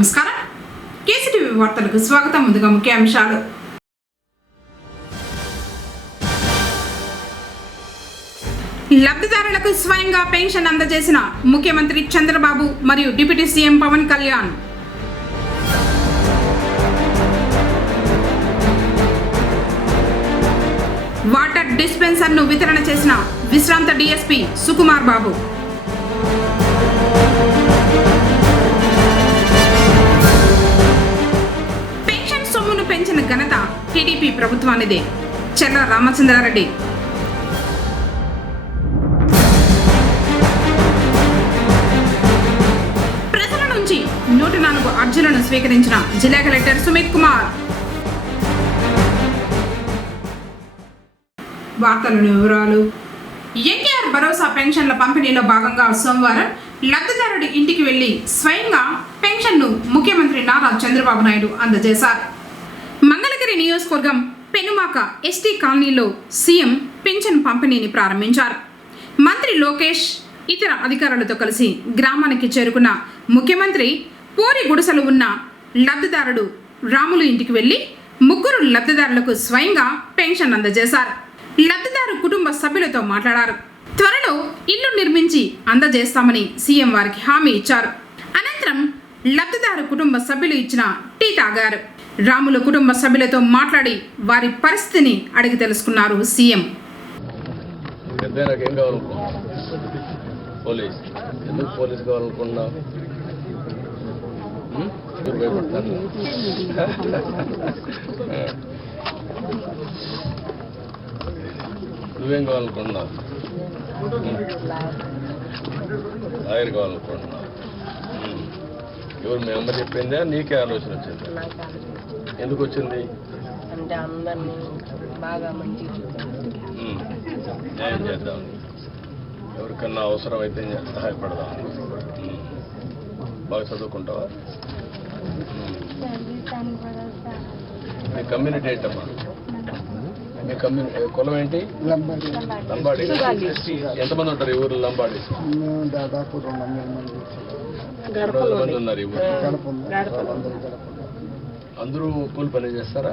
నమస్కారం. కేసీటీవీ వార్తలకు స్వాగతం. ముందుగా ముఖ్యాంశాలు. లబ్ధిదారులకు స్వయంగా పెన్షన్ అందజేసిన ముఖ్యమంత్రి చంద్రబాబు మరియు deputy CM Pawan Kalyan. Water డిస్పెన్సర్ను వితరణ చేసిన విశ్రాంత డీఎస్పీ సుకుమార్ బాబు. పెన్షన్ సొమ్మును పెంచిన ఘనత టీడీపీ ప్రభుత్వానిదే. చెల్ల రామచంద్రారెడ్డి. ప్రజల నుంచి 104 అర్జీలను స్వీకరించిన జిల్లా కలెక్టర్ సుమిత్ కుమార్. వార్తలను వివరాలు. ఎన్టీఆర్ భరోసా పెన్షన్ల పంపిణీలో భాగంగా సోమవారం లబ్ధిదారుడి ఇంటికి వెళ్లి స్వయంగా పెన్షన్ను ముఖ్యమంత్రి నారా చంద్రబాబు నాయుడు అందజేశారు. మంగళగిరి నియోజకవర్గం పెనుమాక ఎస్టీ కాలనీలో సీఎం పెన్షన్ పంపిణీని ప్రారంభించారు. మంత్రి లోకేష్ ఇతర అధికారులతో కలిసి గ్రామానికి చేరుకున్న ముఖ్యమంత్రి పూరి గుడిసెలు ఉన్న లబ్ధిదారుడు రాములు ఇంటికి వెళ్లి 3 లబ్ధిదారులకు స్వయంగా పెన్షన్ అందజేశారు. లబ్ధిదారు కుటుంబ సభ్యులతో మాట్లాడారు. త్వరలో ఇల్లు నిర్మించి అందజేస్తామని సీఎం వారికి హామీ ఇచ్చారు. అనంతరం లబ్ధిదారు కుటుంబ సభ్యులు ఇచ్చిన టీ తాగారు. రాముల కుటుంబ సభ్యులతో మాట్లాడి వారి పరిస్థితిని అడిగి తెలుసుకున్నారు సీఎం. నువ్వేం కావాలనుకున్నావు? లాయర్ కావాలనుకుంటున్నావు? ఎవరు మీ అమ్మ చెప్పిందా, నీకే ఆలోచన వచ్చింది? ఎందుకు వచ్చింది? అంటే అందరినీ బాగా మంచి న్యాయం చేద్దాం, ఎవరికన్నా అవసరం అయితే సహాయపడదాం. బాగా చదువుకుంటావా? మీ కమ్యూనిటీ ఏంటమ్మా? మీ కమ్యూనిటీ కులం ఏంటి? లంబాడి. ఎంతమంది ఉంటారు ఈ ఊరు లంబాడి? దాదాపు 200 మంది ఉన్నారు ఈ ఊరు. అందరూ కూలి పని చేస్తారా?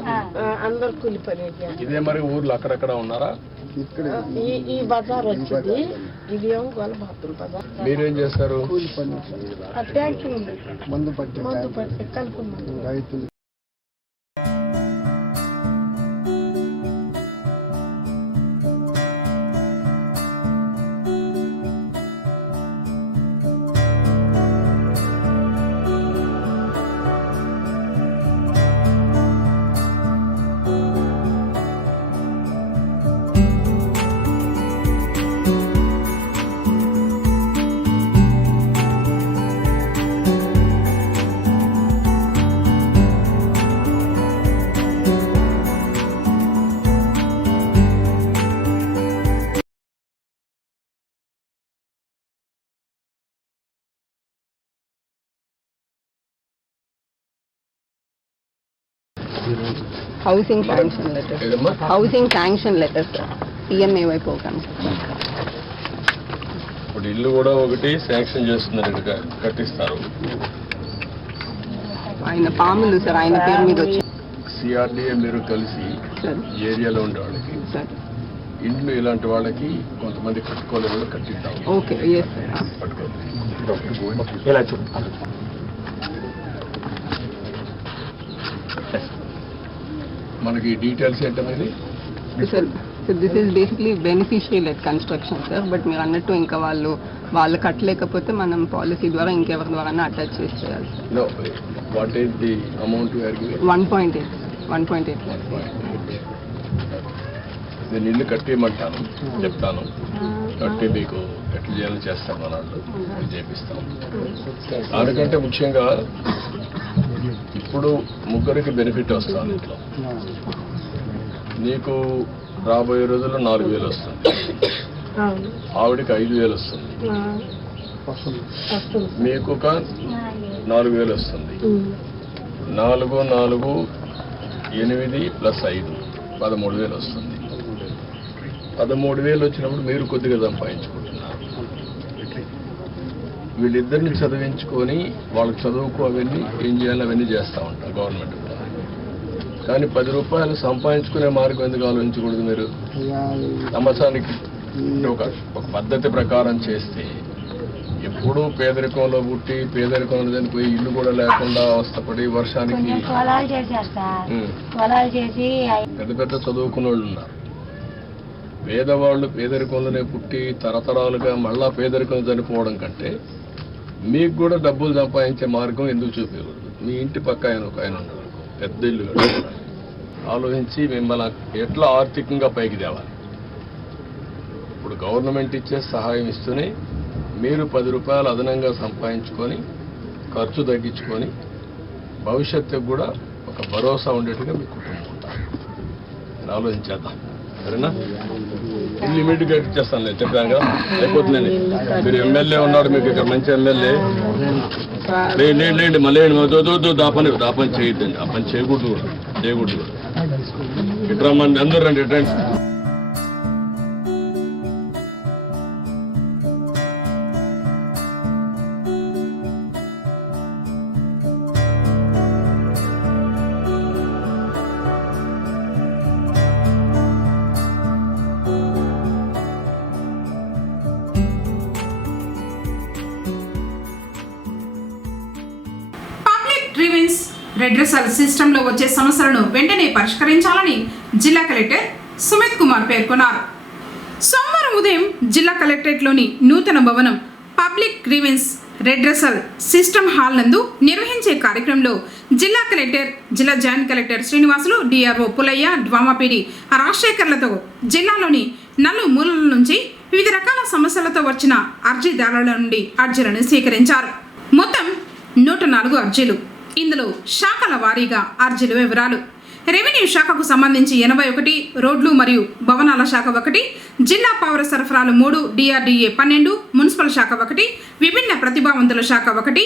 అందరు కూలి పని. ఇదే మరి ఊర్లో అక్కడక్కడ ఉన్నారా? ఈ బజార్ వచ్చింది, ఇది ఏమో గొల్లబాతుల బజార్. మీరేం చేస్తారు? కూలి పని, ఫ్యాక్టరీ ఉంది, మందు పట్టి కలుపుకున్నాం. రైతులు. Housing sanction letter, housing sanction letter sir, PMAY programme. ఇప్పుడు ఇల్లు కూడా ఒకటి శాంక్షన్ చేస్తున్నారు, కట్టిస్తారు. ఆయన పాములు సార్, ఆయన పేరు మీద వచ్చి సిఆర్డీఏ మీరు కలిసి ఏరియాలో ఉండే వాళ్ళకి ఇంట్లో ఇలాంటి వాళ్ళకి కొంతమంది కట్టుకోలేదు కూడా కట్టిద్దాం. Okay, yes sir. పట్టుకోండి. మనకి డీటెయిల్స్ ఏంటనేది sir, this is basically beneficiary let construction sir. But మీరు అన్నట్టు ఇంకా వాళ్ళు కట్టలేకపోతే మనం పాలసీ ద్వారా ఇంకెవరి ద్వారా అటాచ్ చేసి చేయాలి sir. What is the amount? 1.8 నేను ఇల్లు కట్టేయమంటాను, చెప్తాను. కట్టి మీకు ఎట్లా చేయాలని చేస్తాను, మన వాళ్ళు చేపిస్తాం. దానికంటే ముఖ్యంగా ఇప్పుడు 3కి బెనిఫిట్ వస్తుంది ఇంట్లో. నీకు రాబోయే రోజుల్లో 4,000 వస్తుంది, ఆవిడికి 5,000 వస్తుంది, మీకు ఒక 4,000 వస్తుంది. 4, 4, 8 + 5 13,000 వస్తుంది. 13,000 వచ్చినప్పుడు మీరు కొద్దిగా సంపాదించుకుంటున్నారు. వీళ్ళిద్దరిని చదివించుకొని వాళ్ళకి చదువుకు అవన్నీ ఏం చేయాలి అవన్నీ చేస్తూ ఉంటారు గవర్నమెంట్ కూడా. కానీ 10 రూపాయలు సంపాదించుకునే మార్గం ఎందుకు ఆలోచించకూడదు మీరు? సంవత్సరానికి ఒక పద్ధతి ప్రకారం చేస్తే ఎప్పుడూ పేదరికంలో పుట్టి పేదరికంలో చనిపోయి ఇల్లు కూడా లేకుండా అవస్థపడి వర్షానికి పెద్ద పెద్ద చదువుకున్న వాళ్ళు ఉన్నారు. పేదవాళ్ళు పేదరికంలోనే పుట్టి తరతరాలుగా మళ్ళా పేదరికం చనిపోవడం కంటే మీకు కూడా డబ్బులు సంపాదించే మార్గం ఎందుకు చూపించకూడదు? మీ ఇంటి పక్క ఒక ఆయన ఉన్నాడు, పెద్ద ఇల్లు ఆలోచించి మిమ్మల్ని ఎట్లా ఆర్థికంగా పైకి తేవాలి. ఇప్పుడు గవర్నమెంట్ ఇచ్చే సహాయం ఇస్తూనే మీరు 10 రూపాయలు అదనంగా సంపాదించుకొని ఖర్చు తగ్గించుకొని భవిష్యత్తుకు కూడా ఒక భరోసా ఉండేట్టుగా మీ కుటుంబం ఉంటారు. ఆలోచించేద్దాం, సరేనా? ఇల్లు ఇమీడియట్గా ఇచ్చేస్తాను లేదు చెప్పాను కదా, అయిపోతుందండి. మీరు ఎమ్మెల్యే ఉన్నాడు, మీకు ఇక్కడ మంచి ఎమ్మెల్యే లేండి మళ్ళీ దాపని చేయొద్దండి, ఆ పని చేయకూడదు కూడా. ఇట్లా మంది అందరూ రండి రండి. గ్రీవెన్స్ రెడ్రెసల్ సిస్టంలో వచ్చే సమస్యలను వెంటనే పరిష్కరించాలని జిల్లా కలెక్టర్ సుమిత్ కుమార్ పేర్కొన్నారు. సోమవారం ఉదయం జిల్లా కలెక్టరేట్లోని నూతన భవనం public grievance redressal system hall నందు నిర్వహించే కార్యక్రమంలో జిల్లా కలెక్టర్, జిల్లా joint collector Srinivasulu, DRO Pulaiah, DWAMA PD రాజశేఖర్లతో జిల్లాలోని నలుమూలల నుంచి వివిధ రకాల సమస్యలతో వచ్చిన అర్జీదారుల నుండి అర్జీలను స్వీకరించారు. మొత్తం 104 అర్జీలు. ఇందులో శాఖల వారీగా అర్జీల వివరాలు: రెవెన్యూ శాఖకు సంబంధించి 81, రోడ్లు మరియు భవనాల శాఖ 1, జిల్లా పౌర సరఫరాలు 3, డిఆర్డీఏ 12, మున్సిపల్ శాఖ 1, విభిన్న ప్రతిభావంతుల శాఖ 1,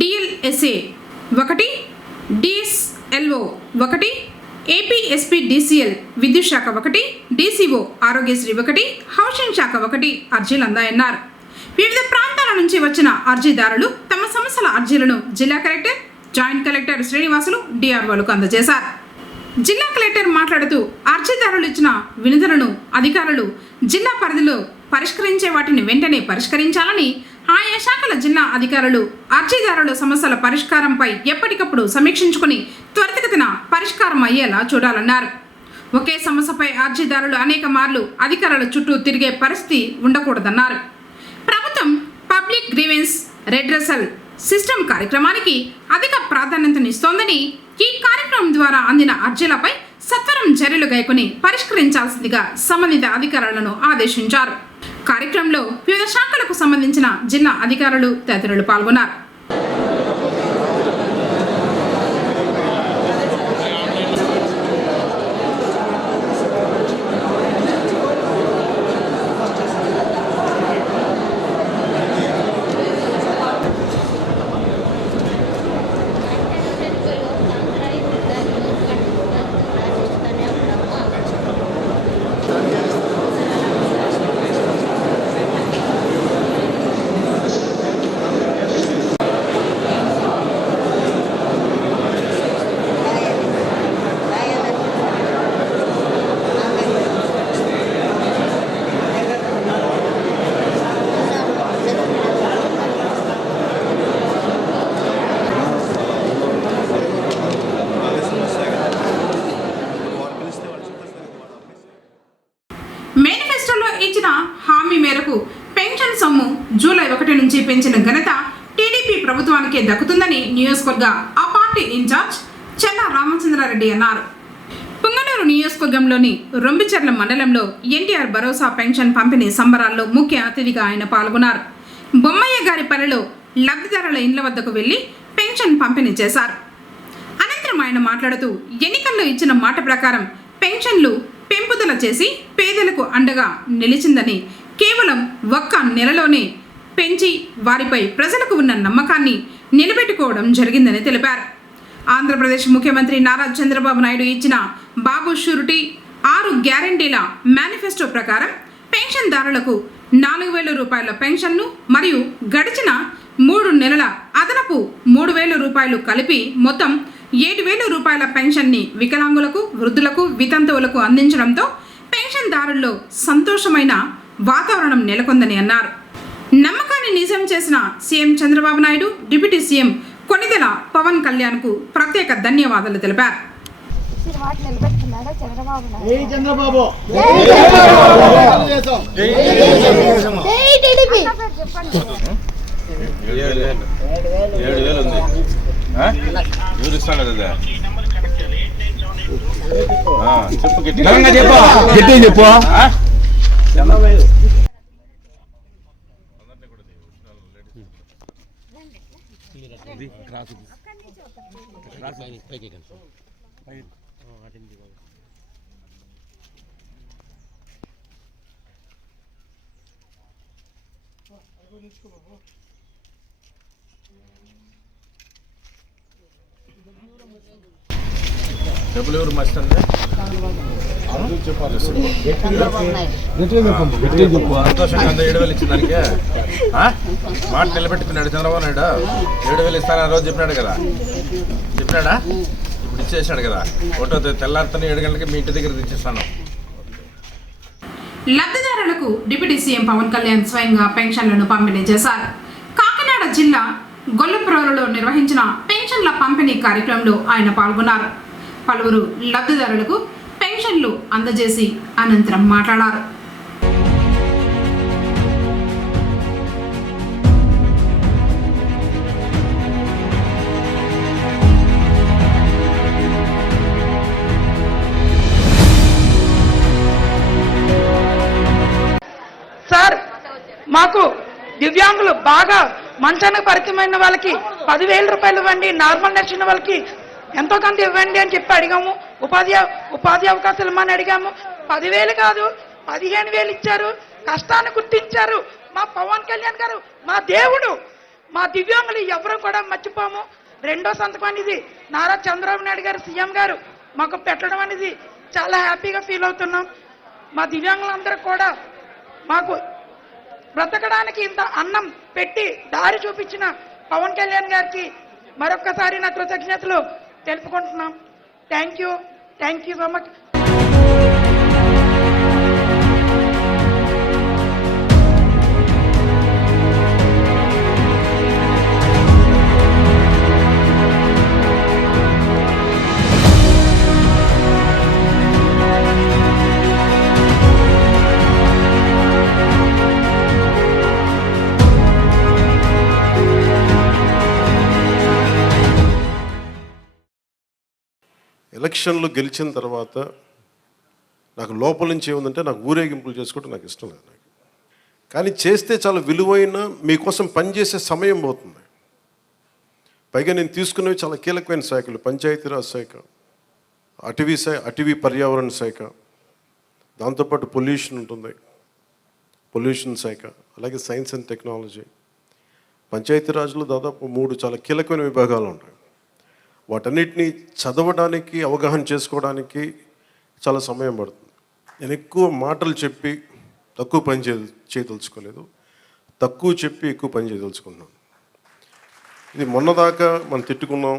డిఎల్ఎస్ఏ 1, డిఎస్ఎల్ఓ 1, ఏపీఎస్పీడీసీఎల్ విద్యుత్ శాఖ 1, డీసీఓ ఆరోగ్యశ్రీ 1, హౌసింగ్ శాఖ 1 అర్జీలు అందాయన్నారు. వివిధ ప్రాంతాల నుంచి వచ్చిన అర్జీదారులు తమ సమస్యల అర్జీలను జిల్లా కలెక్టర్, జాయింట్ కలెక్టర్ శ్రీనివాసులు, డిఆర్ఓలకు అందజేశారు. జిల్లా కలెక్టర్ మాట్లాడుతూ అర్జీదారులు ఇచ్చిన వినతులను అధికారులు జిల్లా పరిధిలో పరిష్కరించే వాటిని వెంటనే పరిష్కరించాలని, ఆయా శాఖల జిల్లా అధికారులు అర్జీదారుల సమస్యల పరిష్కారంపై ఎప్పటికప్పుడు సమీక్షించుకుని త్వరితగతిన పరిష్కారం అయ్యేలా చూడాలన్నారు. ఒకే సమస్యపై అర్జీదారులు అనేక మార్లు అధికారుల చుట్టూ తిరిగే పరిస్థితి ఉండకూడదన్నారు. ప్రభుత్వం పబ్లిక్ గ్రీవెన్స్ రెడ్రెసల్ సిస్టమ్ కార్యక్రమానికి అధిక ప్రాధాన్యతనిస్తోందని, ఈ కార్యక్రమం ద్వారా అందిన అర్జీలపై సత్వరం చర్యలు గైకొని పరిష్కరించాల్సిందిగా సంబంధిత అధికారులను ఆదేశించారు. కార్యక్రమంలో వివిధ శాఖలకు సంబంధించిన జిల్లా అధికారులు తదితరులు పాల్గొన్నారు. మేనిఫెస్టోలో ఇచ్చిన హామీ మేరకు పెన్షన్ సొమ్ము జూలై 1 నుంచి పెంచిన ఘనత టీడీపీ ప్రభుత్వానికే దక్కుతుందని నియోజకవర్గ ఆ పార్టీ ఇన్ఛార్జ్ చెన్నా రామచంద్రారెడ్డి అన్నారు. పుంగనూరు నియోజకవర్గంలోని రొంబిచెర్ల మండలంలో ఎన్టీఆర్ భరోసా పెన్షన్ పంపిణీ సంబరాల్లో ముఖ్య అతిథిగా ఆయన పాల్గొన్నారు. బొమ్మయ్య గారి పల్లెలో లబ్ధిదారుల ఇండ్ల వద్దకు వెళ్లి పెన్షన్ పంపిణీ చేశారు. అనంతరం ఆయన మాట్లాడుతూ ఎన్నికల్లో ఇచ్చిన మాట ప్రకారం పెన్షన్లు పెంపుదల చేసి పేదలకు అండగా నిలిచిందని, కేవలం 1 నెలలోనే పెంచి వారిపై ప్రజలకు ఉన్న నమ్మకాన్ని నిలబెట్టుకోవడం జరిగిందని తెలిపారు. ఆంధ్రప్రదేశ్ ముఖ్యమంత్రి నారా చంద్రబాబు నాయుడు ఇచ్చిన బాబు షూరిటీ 6 గ్యారంటీల మేనిఫెస్టో ప్రకారం పెన్షన్దారులకు 4,000 రూపాయల పెన్షన్ను మరియు గడిచిన 3 నెలల అదనపు 3,000 రూపాయలు కలిపి మొత్తం 7,000 రూపాయల పెన్షన్ని వికలాంగులకు, వృద్ధులకు, వితంతువులకు అందించడంతో పెన్షన్దారుల్లో సంతోషమైన వాతావరణం నెలకొందని అన్నారు. నమ్మకాన్ని నిజం చేసిన CM Chandrababu Naidu, deputy CM Konidela Pawan కళ్యాణ్కు ప్రత్యేక ధన్యవాదాలు తెలిపారు. చంద్రబాబు చెప్పు డబ్బులు ఎవరు మస్ట్ అండి సంతోషంగా 7,000 ఇచ్చిన దానికి మాట నిలబెట్టుకున్నాడు చంద్రబాబు నాయుడు. 7,000 ఇస్తాను ఆ రోజు చెప్పినాడు కదా, చెప్పినాడా? ఇప్పుడు ఇచ్చేసాడు కదా. ఒకటో తెల్లారితో 7 గంటలకి మీ ఇంటి దగ్గర తెచ్చిస్తాను. లబ్ధిదారులకు డిప్యూటీ సీఎం పవన్ కళ్యాణ్ స్వయంగా పెన్షన్లను పంపిణీ చేశారు. కాకినాడ జిల్లా గొల్లపురంలో నిర్వహించిన పెన్షన్ల పంపిణీ కార్యక్రమంలో ఆయన పాల్గొన్నారు. పలువురు లబ్ధిదారులకు పెన్షన్లు అందజేసి అనంతరం మాట్లాడారు. సార్, మాకు దివ్యాంగులు బాగా మంచానికి పరిచయమైన వాళ్ళకి 10,000 రూపాయలు ఇవ్వండి, నార్మల్ నచ్చిన వాళ్ళకి ఎంతో కొంత ఇవ్వండి అని చెప్పి అడిగాము. ఉపాధి అవకాశాలు ఇమ్మని అడిగాము. 10,000 కాదు 15,000 ఇచ్చారు. కష్టాన్ని గుర్తించారు మా పవన్ కళ్యాణ్ గారు, మా దేవుడు. మా దివ్యాంగులు ఎవరు కూడా మర్చిపోము. రెండో సంతకం అనేది నారా చంద్రబాబు నాయుడు గారు సీఎం గారు మాకు పెట్టడం అనేది చాలా హ్యాపీగా ఫీల్ అవుతున్నాం. మా దివ్యాంగులందరూ కూడా మాకు బ్రతకడానికి ఇంత అన్నం పెట్టి దారి చూపించిన పవన్ కళ్యాణ్ గారికి మరొక్కసారి నా కృతజ్ఞతలు తెలుపుకుంటున్నాం. Thank you so much. ఎలక్షన్లో గెలిచిన తర్వాత నాకు లోపల నుంచి ఏముందంటే నాకు ఊరేగింపులు చేసుకోవడం నాకు ఇష్టం లేదు. నాకు కానీ చేస్తే చాలా విలువైన మీకోసం పనిచేసే సమయం పోతుంది. పైగా నేను తీసుకున్నవి చాలా కీలకమైన శాఖలు: పంచాయతీరాజ్ శాఖ, అటవీ పర్యావరణ శాఖ, దాంతోపాటు పొల్యూషన్ శాఖ, అలాగే సైన్స్ అండ్ టెక్నాలజీ. పంచాయతీరాజ్లో దాదాపు 3 చాలా కీలకమైన విభాగాలు ఉంటాయి. వాటన్నిటినీ చదవడానికి, అవగాహన చేసుకోవడానికి చాలా సమయం పడుతుంది. నేను ఎక్కువ మాటలు చెప్పి తక్కువ పని చేయదలుచుకోలేదు, తక్కువ చెప్పి ఎక్కువ పని చేయదలుచుకున్నాను. ఇది మొన్నదాకా మనం తిట్టుకున్నాం,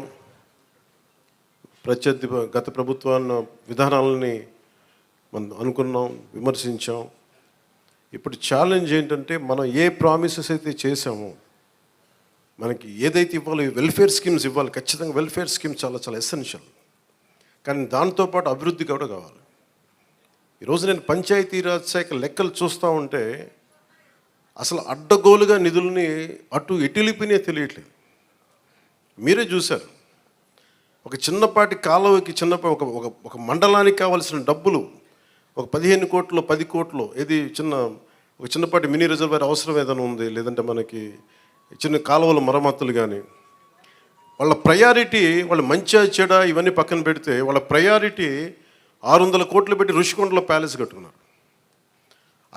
గత ప్రభుత్వాన్ని విధానాలని మనం అనుకున్నాం, విమర్శించాం. ఇప్పుడు ఛాలెంజ్ ఏంటంటే మనం ఏ ప్రామిసెస్ అయితే చేసామో, మనకి ఏదైతే ఇవ్వాలో వెల్ఫేర్ స్కీమ్స్ ఇవ్వాలి. ఖచ్చితంగా వెల్ఫేర్ స్కీమ్స్ చాలా చాలా ఎసెన్షియల్. కానీ దాంతోపాటు అభివృద్ధి కూడా కావాలి. ఈరోజు నేను పంచాయతీరాజ్ శాఖ లెక్కలు చూస్తూ ఉంటే అసలు అడ్డగోలుగా నిధుల్ని అటు ఎటులిపినే తెలియట్లేదు. మీరే చూశారు, ఒక చిన్నపాటి కాలువకి ఒక మండలానికి కావాల్సిన డబ్బులు ఒక 15 కోట్లు 10 కోట్లు ఏది ఒక చిన్నపాటి మినీ రిజర్వాయర్ అవసరం ఏదైనా ఉంది, లేదంటే మనకి చిన్న కాలువల మరమ్మతులు కానీ, వాళ్ళ ప్రయారిటీ, వాళ్ళు మంచిగా చెడ ఇవన్నీ పక్కన పెడితే వాళ్ళ ప్రయారిటీ 600 కోట్లు పెట్టి ఋషికొండలో ప్యాలెస్ కట్టుకున్నారు.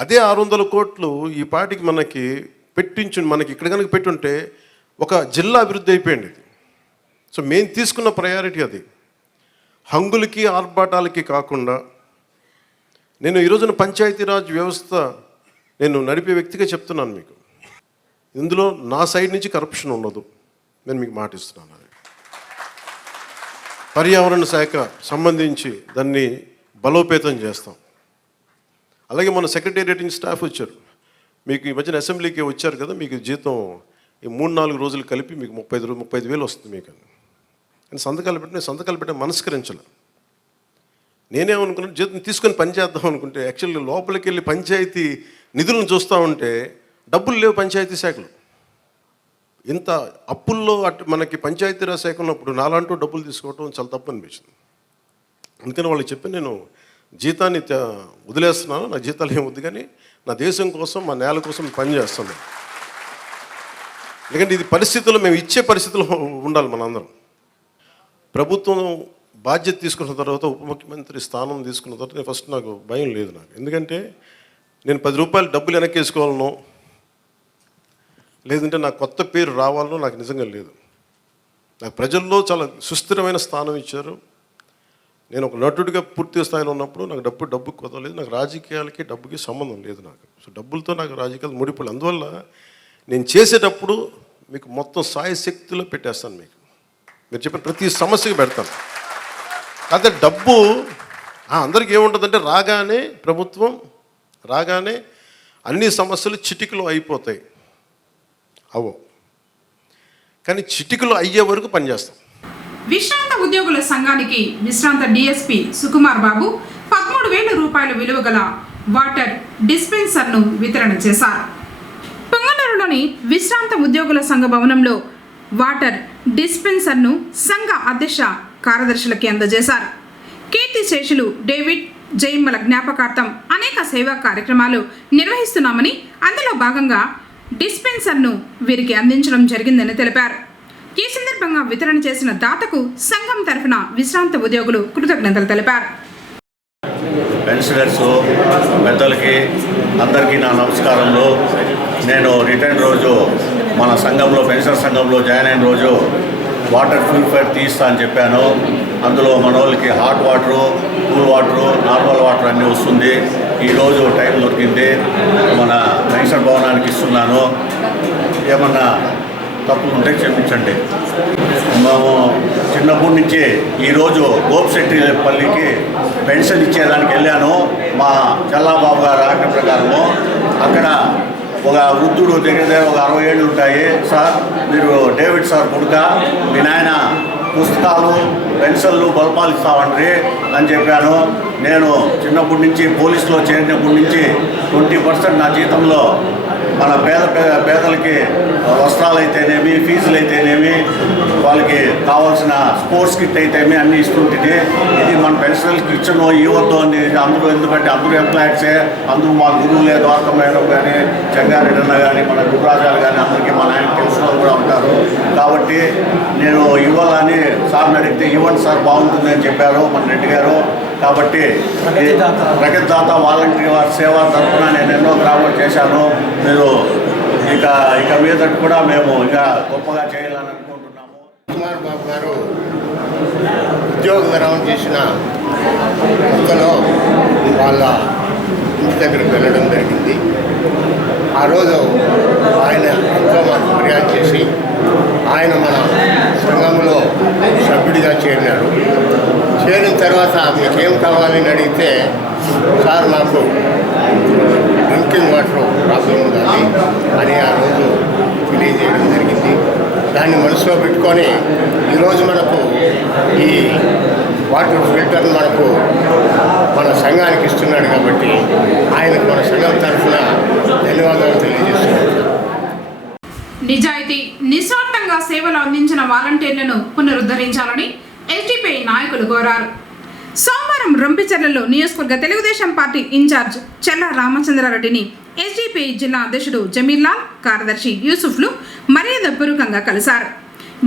అదే 600 కోట్లు ఈ పాటికి మనకి ఇక్కడ కనుక పెట్టుంటే ఒక జిల్లా అభివృద్ధి అయిపోయింది. సో మేము తీసుకున్న ప్రయారిటీ అది. హంగులకి ఆర్భాటాలకి కాకుండా, నేను ఈరోజున పంచాయతీరాజ్ వ్యవస్థ నేను నడిపే వ్యక్తిగా చెప్తున్నాను మీకు. ఇందులో నా సైడ్ నుంచి కరప్షన్ ఉండదు, నేను మీకు మాట ఇస్తున్నాను. పర్యావరణ శాఖ సంబంధించి దాన్ని బలోపేతం చేస్తాం. అలాగే మన సెక్రటేరియట్ నుంచి స్టాఫ్ వచ్చారు, మీకు ఈ మధ్యన అసెంబ్లీకి వచ్చారు కదా, మీకు జీతం ఈ 3-4 రోజులు కలిపి మీకు 35,000 వస్తుంది మీకు అని సంతకాలు పెట్టే మనస్కరించాలి. నేనేమనుకున్నాను, జీతం తీసుకొని పని చేద్దాం అనుకుంటే యాక్చువల్లీ లోపలికి వెళ్ళి పంచాయతీ నిధులను చూస్తూ ఉంటే డబ్బులు లేవు పంచాయతీ శాఖలు. ఇంత అప్పుల్లో మనకి పంచాయతీరాజ్ శాఖ ఉన్నప్పుడు నాలంటూ డబ్బులు తీసుకోవటం చాలా తప్పు అనిపించింది. అందుకని వాళ్ళకి చెప్పి నేను జీతాన్ని వదిలేస్తున్నాను, నా జీతాలు ఏం వద్దు, కానీ నా దేశం కోసం, మా నేల కోసం పని చేస్తున్నాను. ఎందుకంటే ఇది పరిస్థితుల్లో మేము ఇచ్చే పరిస్థితుల్లో ఉండాలి మనందరం. ప్రభుత్వం బాధ్యత తీసుకున్న తర్వాత, ఉప ముఖ్యమంత్రి స్థానం తీసుకున్న తర్వాత ఫస్ట్ నాకు భయం లేదు నాకు. ఎందుకంటే నేను 10 రూపాయలు డబ్బులు వెనక్కి వేసుకోవాలనో లేదంటే నాకు కొత్త పేరు రావాలనో నాకు నిజంగా లేదు. నాకు ప్రజల్లో చాలా సుస్థిరమైన స్థానం ఇచ్చారు. నేను ఒక నటుడిగా పూర్తి స్థాయిలో ఉన్నప్పుడు నాకు డబ్బు కొత్త లేదు. నాకు రాజకీయాలకి డబ్బుకి సంబంధం లేదు నాకు. సో డబ్బులతో నాకు రాజకీయాలు ముడిపడి, అందువల్ల నేను చేసేటప్పుడు మీకు మొత్తం సాయశక్తిలో పెట్టేస్తాను. మీరు చెప్పిన ప్రతి సమస్యకి పెడతాను. అదే డబ్బు అందరికీ ఏముంటుందంటే ప్రభుత్వం రాగానే అన్ని సమస్యలు చిటికలో అయిపోతాయి. కానీ చిటికలో అయ్యే వరకు పనిచేస్తాం. విశ్రాంత ఉద్యోగుల సంఘానికి విశ్రాంత డిఎస్పీ సుకుమార్ బాబు 13,000 రూపాయల విలువ గల వాటర్ డిస్పెన్సర్ను వితరణ చేశారు. పొంగనూరులోని విశ్రాంత ఉద్యోగుల సంఘ భవనంలో వాటర్ డిస్పెన్సర్ను సంఘ అధ్యక్ష కార్యదర్శులకి అందజేశారు. కీర్తిశేషులు డేవిడ్ జయమ్మల జ్ఞాపకార్థం అనేక సేవా కార్యక్రమాలు నిర్వహిస్తున్నామని, అందులో భాగంగా డిస్పెన్సర్ను వీరికి అందించడం జరిగిందని తెలిపారు. ఈ సందర్భంగా వితరణ చేసిన దాతకు సంఘం తరఫున విశ్రాంత ఉద్యోగులు కృతజ్ఞతలు తెలిపారు. పెన్షనర్స్ పెద్దలకి అందరికీ నా నమస్కారంలో. నేను రిటర్న్ రోజు మన సంఘంలో పెన్షనర్ సంఘంలో జాయిన్ అయిన రోజు వాటర్ ప్యూరిఫైర్ తీస్తా అని చెప్పాను. అందులో మన వాళ్ళకి hot water, cool water, normal water అన్నీ వస్తుంది. ఈరోజు టైం దొరికింది, మన పెన్షన్ భవనానికి ఇస్తున్నాను. ఏమన్నా తప్పులు ఉంటే క్షమించండి. మేము చిన్నప్పటి నుంచి ఈరోజు గోపిశెట్టిపల్లికి పెన్షన్ ఇచ్చేదానికి వెళ్ళాను. మా చల్లాబాబు గారు ఆజ్ఞ ప్రకారము అక్కడ ఒక వృద్ధుడు దగ్గర ఒక 60 ఏళ్ళు ఉంటాయి. సార్, మీరు డేవిడ్ సార్ కొడుక, మీ నాయన పుస్తకాలు, పెన్షన్లు, బల్పాలు ఇస్తామండ్రి అని చెప్పాను. నేను చిన్నప్పటి నుంచి పోలీసులో చేరినప్పటి నుంచి 20% నా జీతంలో మన పేదలకి వస్త్రాలు అయితేనేమి, ఫీజులు అయితేనేమి, వాళ్ళకి కావాల్సిన స్పోర్ట్స్ కిట్ అయితేమి అన్నీ ఇస్తుంటుంది. ఇది మన పెన్షనర్కి ఇచ్చను ఇవ్వద్దు అని అందరూ, ఎందుకంటే అందరూ ఎంప్లాయర్సే, అందరూ మా గురువులే, ద్వారకా మేడం కానీ, చెంగారెడ్డి అన్న కానీ, మన గురురాజాలు కానీ అందరికీ మన ఆయన తెలిసిన వాళ్ళు కూడా ఉంటారు. కాబట్టి నేను ఇవ్వాలని సార్ని అడిగితే ఇవ్వండి సార్ బాగుంటుంది అని చెప్పారు మన రెడ్డి గారు. కాబట్టి ప్రగతిదాత వాలంటీర్ వారి సేవా తరఫున నేను ఎన్నో గ్రామాలు చేశాను. మీరు ఇక మీద కూడా మేము ఇంకా గొప్పగా చేయాలని అనుకుంటున్నాము. కుమార్ బాబు గారు ఉద్యోగ విరమణ చేసిన కొత్తలో వాళ్ళ ఇంటి దగ్గరకు వెళ్ళడం జరిగింది. ఆ రోజు ఆయన ఎంతో మాకు ఫిర్యాదు చేసి ఆయన మన సంఘంలో సభ్యుడిగా చేరినారు. చేరిన తర్వాత మీకేం కావాలని అడిగితే, సార్ నాకు డ్రింకింగ్ వాటర్ ప్రాబ్లం ఉండాలి అని ఆ రోజు తెలియజేయడం జరిగింది. దాన్ని మనసులో పెట్టుకొని ఈరోజు మనకు ఈ వాటర్ ఫిల్టర్ మనకు మన సంఘానికి ఇస్తున్నాడు. కాబట్టి ఆయనకు మన సంఘం తరఫున ధన్యవాదాలు తెలియజేస్తున్నాను. నిజాయితీ, నిస్వార్థంగా సేవలు అందించిన వాలంటీర్లను పునరుద్ధరించాలని ఎస్డీపీఐ నాయకులు కోరారు. సోమవారం రొంపిచెర్లలో నియోజకవర్గ తెలుగుదేశం పార్టీ ఇన్ఛార్జ్ చెల్లా రామచంద్రారెడ్డిని ఎస్డీపీఐ జిల్లా అధ్యక్షుడు జమీర్లాల్, కార్యదర్శి యూసుఫ్లు మర్యాదపూర్వకంగా కలిశారు.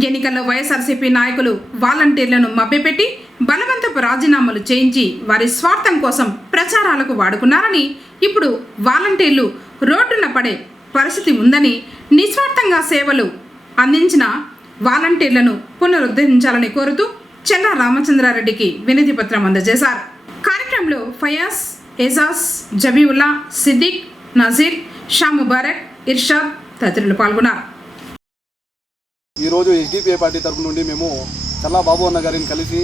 ఎన్నికల్లో వైఎస్ఆర్సీపీ నాయకులు వాలంటీర్లను మభ్యపెట్టి బలవంతపు రాజీనామాలు చేయించి వారి స్వార్థం కోసం ప్రచారాలకు వాడుకున్నారని, ఇప్పుడు వాలంటీర్లు రోడ్డున పడే పరిస్థితి ఉందని, నిస్వార్థంగా సేవలు అందించిన వాలంటీర్లను పునరుద్ధరించాలని కోరుతూ చెల్లా రామచంద్రారెడ్డికి వినతి పత్రం అందజేశారు. కార్యక్రమంలో ఫయాజ్, ఎజాజ్, జబీవుల్లా, సిద్దిక్, నజీర్, షా ముబారక్, ఇర్షాద్, తదితరులు పాల్గొన్నారు. ఈరోజు ఎస్డిపిఐ పార్టీ తరఫు నుండి మేము చల్లా బాబు అన్న గారిని కలిసి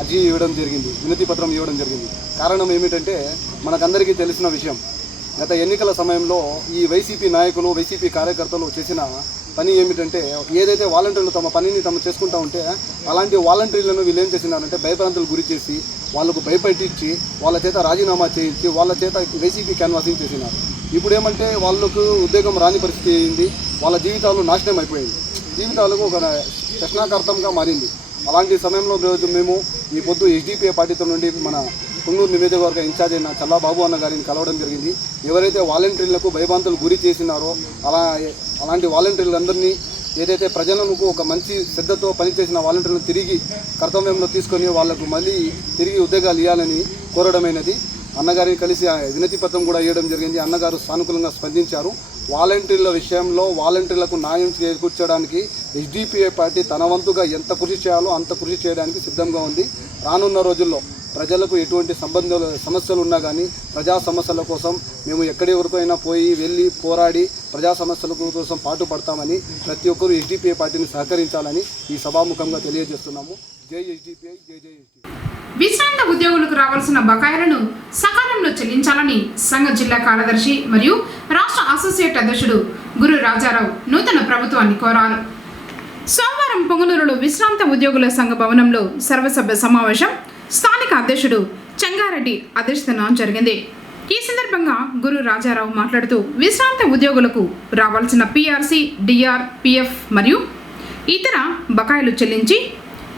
అర్జీ ఇవ్వడం జరిగింది, వినతి పత్రం ఇవ్వడం జరిగింది. కారణం ఏమిటంటే మనకందరికీ తెలిసిన విషయం, గత ఎన్నికల సమయంలో ఈ వైసీపీ నాయకులు, వైసీపీ కార్యకర్తలు చేసిన పని ఏమిటంటే, ఏదైతే వాలంటీర్లు తమ పనిని తమ చేసుకుంటూ ఉంటే అలాంటి వాలంటీర్లను వీళ్ళు ఏం చేసినారంటే భయభ్రాంతులు గురి చేసి వాళ్ళకు భయపెట్టించి వాళ్ళ చేత రాజీనామా చేయించి వాళ్ళ చేత వైసీపీ క్యాన్వాసింగ్ చేసినారు. ఇప్పుడు ఏమంటే వాళ్ళకు ఉద్యోగం రాని పరిస్థితి అయింది, వాళ్ళ జీవితాలు నాశనం అయిపోయింది, జీవితాలకు ఒక ప్రశ్నార్థంగా మారింది. అలాంటి సమయంలో రోజు మేము ఈ పొద్దు ఎస్డిపిఐ పార్టీతో నుండి మన పుంగూరు నియోజకవర్గ ఇన్ఛార్జ్ అయిన చల్లా బాబు అన్న గారిని కలవడం జరిగింది. ఎవరైతే వాలంటీర్లకు భయభ్రాంతులు గురి చేసినారో అలాంటి వాలంటీర్లందరినీ, ఏదైతే ప్రజలకు ఒక మంచి శ్రద్ధతో పనిచేసిన వాలంటీర్లను తిరిగి కర్తవ్యంలో తీసుకొని వాళ్లకు మళ్ళీ తిరిగి ఉద్యోగాలు ఇవ్వాలని కోరడమైనది. అన్నగారిని కలిసి వినతి పత్రం కూడా ఇవ్వడం జరిగింది. అన్నగారు సానుకూలంగా స్పందించారు. వాలంటీర్ల విషయంలో వాలంటీర్లకు న్యాయం చేకూర్చడానికి ఎస్డిపిఐ పార్టీ తన వంతుగా ఎంత కృషి చేయాలో అంత కృషి చేయడానికి సిద్ధంగా ఉంది. రానున్న రోజుల్లో ప్రజలకు ఎటువంటి సమస్యలు ఉన్నా కానీ ప్రజా సమస్యల కోసం మేము ఎక్కడి వరకు అయినా వెళ్ళి పోరాడి ప్రజా సమస్యల కోసం పాటుపడతామని ప్రతి ఒక్కరూ ఎస్డిపిఐ పార్టీని సహకరించాలని ఈ సభాముఖంగా తెలియజేస్తున్నాము. జై ఎస్డిపిఐ, జై జై ఎస్డిపిఐ. విశ్రాంత ఉద్యోగులకు రావాల్సిన బకాయిలను సకాలంలో చెల్లించాలని సంఘ జిల్లా కార్యదర్శి మరియు రాష్ట్ర అసోసియేట్ అధ్యక్షుడు గురు రాజారావు నూతన ప్రభుత్వాన్ని కోరారు. సోమవారం పొంగనూరులో విశ్రాంత ఉద్యోగుల సంఘ భవనంలో సర్వసభ్య సమావేశం స్థానిక అధ్యక్షుడు చెంగారెడ్డి అధ్యక్షతన జరిగింది. ఈ సందర్భంగా గురు రాజారావు మాట్లాడుతూ విశ్రాంత ఉద్యోగులకు రావాల్సిన పిఆర్సీ, డిఆర్, పిఎఫ్ మరియు ఇతర బకాయిలు చెల్లించి